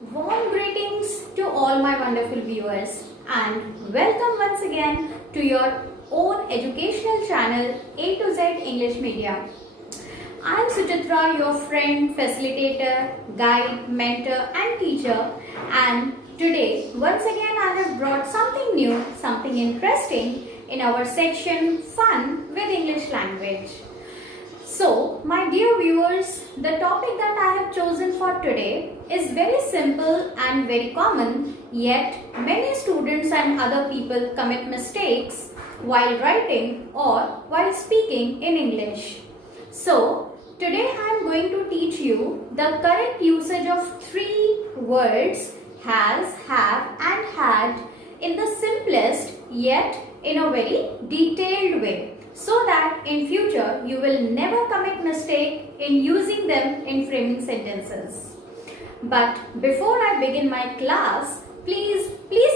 Warm greetings to all my wonderful viewers and welcome once again to your own educational channel A to Z English Media. I am Suchitra, your friend, facilitator, guide, mentor and teacher, and today once again I have brought something new, something interesting in our section Fun with English Language. So, my dear viewers, the topic that I have chosen for today is very simple and very common, yet many students and other people commit mistakes while writing or while speaking in English. So, today I am going to teach you the correct usage of three words has, have and had in the simplest yet in a very detailed way, so that in future you will never commit mistake in using them in framing sentences. But before I begin my class, please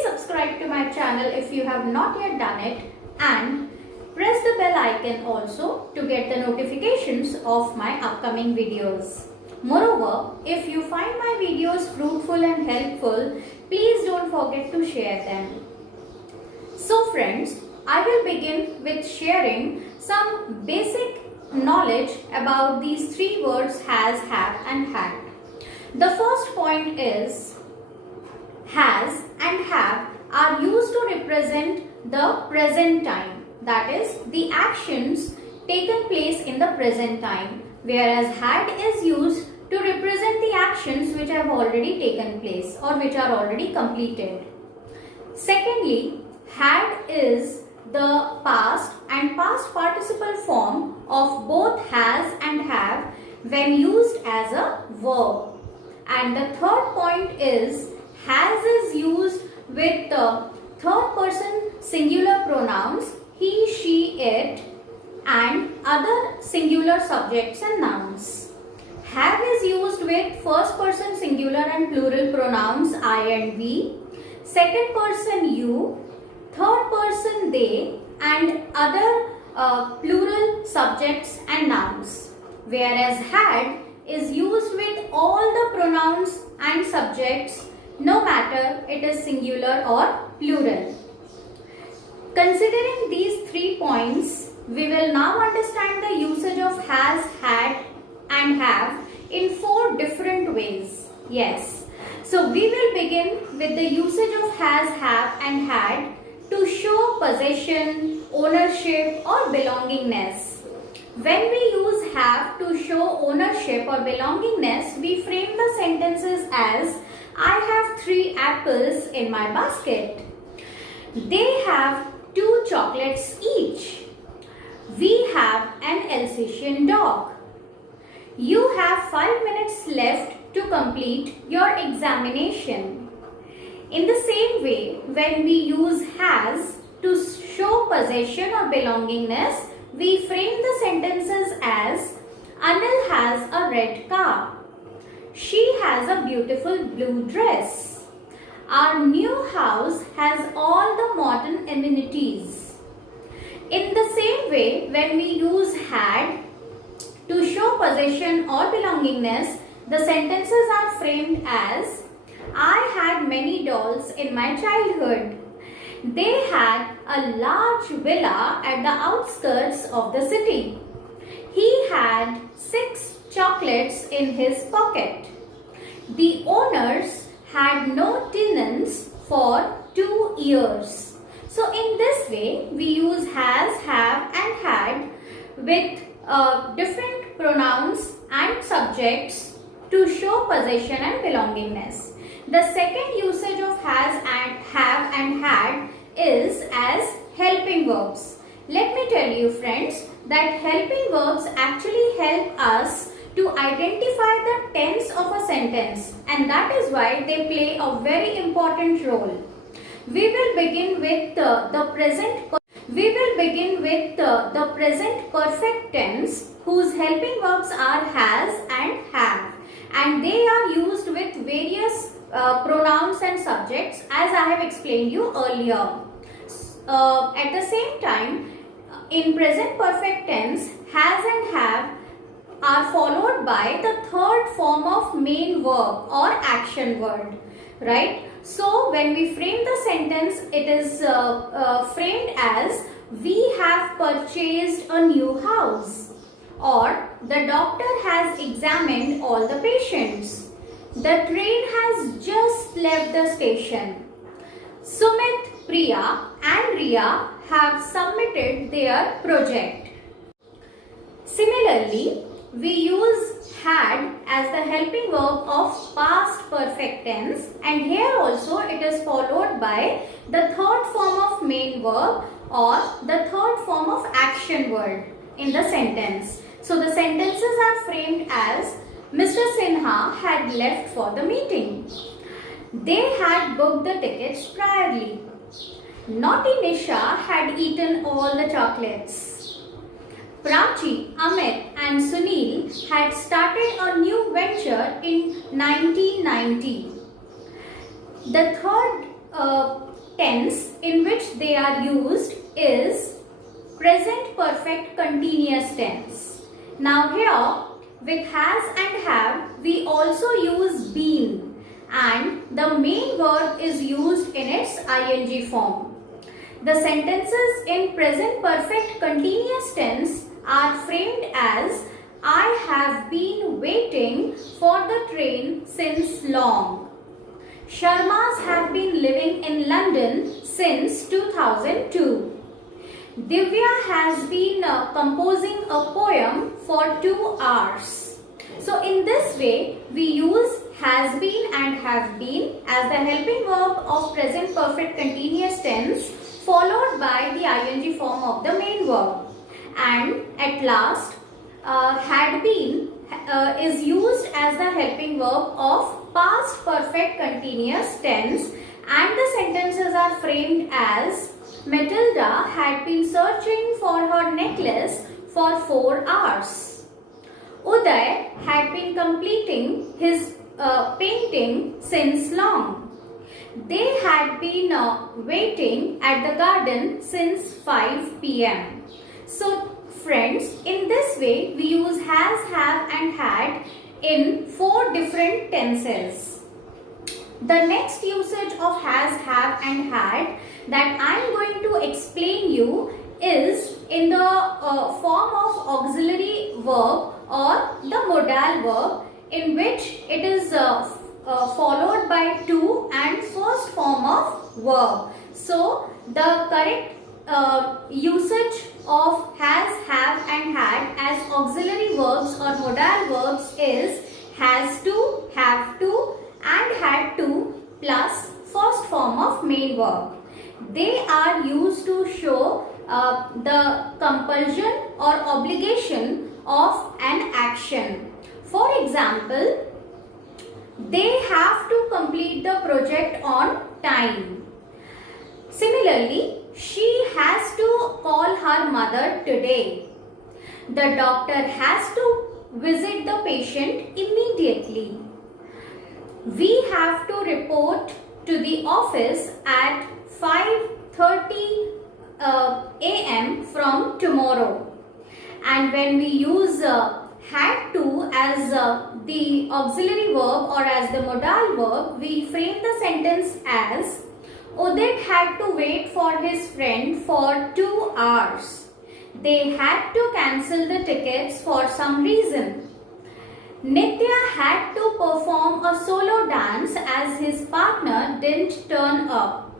subscribe to my channel if you have not yet done it, and press the bell icon also to get the notifications of my upcoming videos. Moreover, if you find my videos fruitful and helpful, please don't forget to share them. So friends, I will begin with sharing some basic knowledge about these three words has, have and had. The first point is has and have are used to represent the present time, that is the actions taken place in the present time, whereas had is used to represent the actions which have already taken place or which are already completed. Secondly, had is the past and past participle form of both has and have when used as a verb. And the third point is has is used with the third person singular pronouns he, she, it and other singular subjects and nouns. Have is used with first person singular and plural pronouns I and we, second person you, third person they and other plural subjects and nouns, whereas had is used with all the pronouns and subjects no matter it is singular or plural. Considering these 3 points, we will now understand the usage of has, had and have in 4 different ways. Yes. So we will begin with the usage of has, have and had to show possession, ownership or belongingness. When we use have to show ownership or belongingness, we frame the sentences as I have 3 apples in my basket. They have 2 chocolates each. We have an Alsatian dog. You have 5 minutes left to complete your examination. In the same way, when we use has to show possession or belongingness, we frame the sentences as Anil has a red car. She has a beautiful blue dress. Our new house has all the modern amenities. In the same way, when we use had to show possession or belongingness, the sentences are framed as I had many dolls in my childhood. They had a large villa at the outskirts of the city. He had 6 chocolates in his pocket. The owners had no tenants for 2 years. So in this way, we use has, have and had with different pronouns and subjects to show possession and belongingness. The second usage of has and have and had is as helping verbs. Let me tell you friends that helping verbs actually help us to identify the tense of a sentence, and that is why they play a very important role. We will begin with the present perfect tense whose helping verbs are has and have, and they are used with various pronouns and subjects as I have explained you earlier. At the same time, in present perfect tense, has and have are followed by the third form of main verb or action word, right? So when we frame the sentence, it is framed as we have purchased a new house, or the doctor has examined all the patients. The train has just left the station. Sumit, Priya and Riya have submitted their project. Similarly, we use had as the helping verb of past perfect tense, and here also it is followed by the third form of main verb or the third form of action word in the sentence. So the sentences are framed as Mr. Sinha had left for the meeting. They had booked the tickets priorly. Naughty Nisha had eaten all the chocolates. Prachi, Amit and Sunil had started a new venture in 1990. The third tense in which they are used is present perfect continuous tense. Now here with has and have we also use been, and the main verb is used in its ing form. The sentences in present perfect continuous tense are framed as I have been waiting for the train since long. Sharmas have been living in London since 2002. Divya has been composing a poem for 2 hours. So in this way, we use has been and have been as the helping verb of present perfect continuous tense, followed by the ing form of the main verb. And at last, had been is used as the helping verb of past perfect continuous tense, and the sentences are framed as Matilda had been searching for her necklace for 4 hours. Uday had been completing his painting since long. They had been waiting at the garden since 5 p.m. So friends, in this way we use has, have and had in 4 different tenses. The next usage of has, have and had that I am going to explain you is in the form of auxiliary verb or the modal verb, in which it is followed by to and first form of verb. So the correct usage of has, have and had as auxiliary verbs or modal verbs is has to, have to and had to plus first form of main verb. They are used to show the compulsion or obligation of an action. For example, they have to complete the project on time. Similarly, she has to call her mother today. The doctor has to visit the patient immediately. We have to report to the office at 5:30 a.m. from tomorrow. And when we use had to as the auxiliary verb or as the modal verb, we frame the sentence as Udit had to wait for his friend for 2 hours. They had to cancel the tickets for some reason. Nitya had to perform a solo dance as his partner didn't turn up.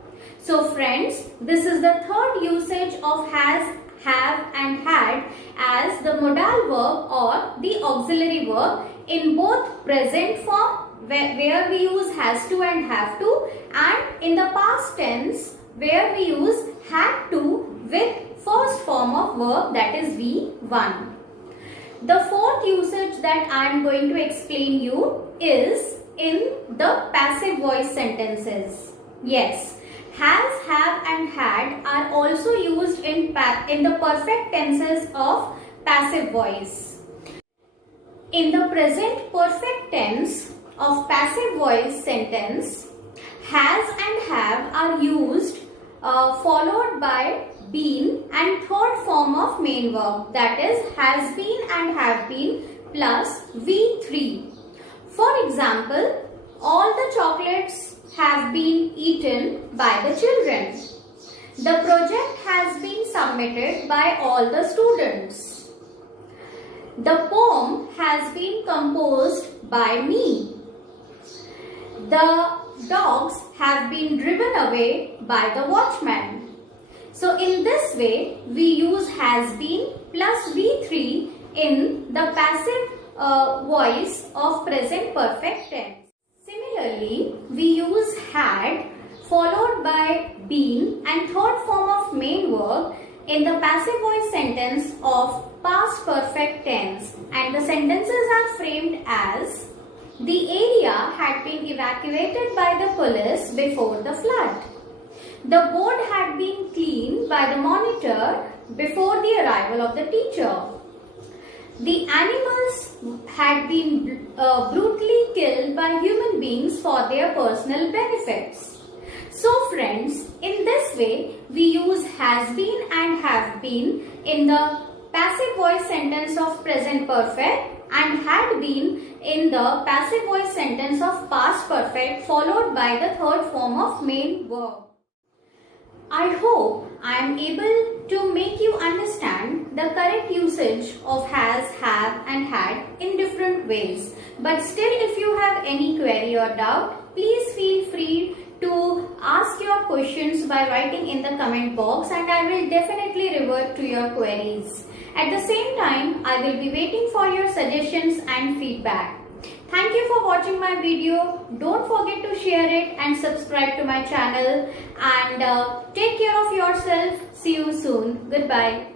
So friends, this is the third usage of has, have and had as the modal verb or the auxiliary verb in both present form where we use has to and have to, and in the past tense where we use had to with first form of verb, that is V1. The fourth usage that I am going to explain you is in the passive voice sentences. Yes, has, have and had are also used in the perfect tenses of passive voice. In the present perfect tense of passive voice sentence, has and have are used followed by been and third form of main verb, that is has been and have been plus V3. For example, all the chocolates have been eaten by the children. The project has been submitted by all the students. The poem has been composed by me. The dogs have been driven away by the watchman. So in this way, we use has been plus V3 in the passive voice of present perfect tense. Similarly, we use had followed by been and third form of main verb in the passive voice sentence of past perfect tense, and the sentences are framed as: the area had been evacuated by the police before the flood. The board had been cleaned by the monitor before the arrival of the teacher. The animals had been brutally killed by human beings for their personal benefits. So friends, in this way we use has been and have been in the passive voice sentence of present perfect and had been in the passive voice sentence of past perfect followed by the third form of main verb. I hope I am able to make you understand the correct usage of has, have and had in different ways. But still, if you have any query or doubt, please feel free to ask your questions by writing in the comment box, and I will definitely revert to your queries. At the same time, I will be waiting for your suggestions and feedback. Thank you for watching my video. Don't forget to share it and subscribe to my channel, and take care of yourself. See you soon. Goodbye.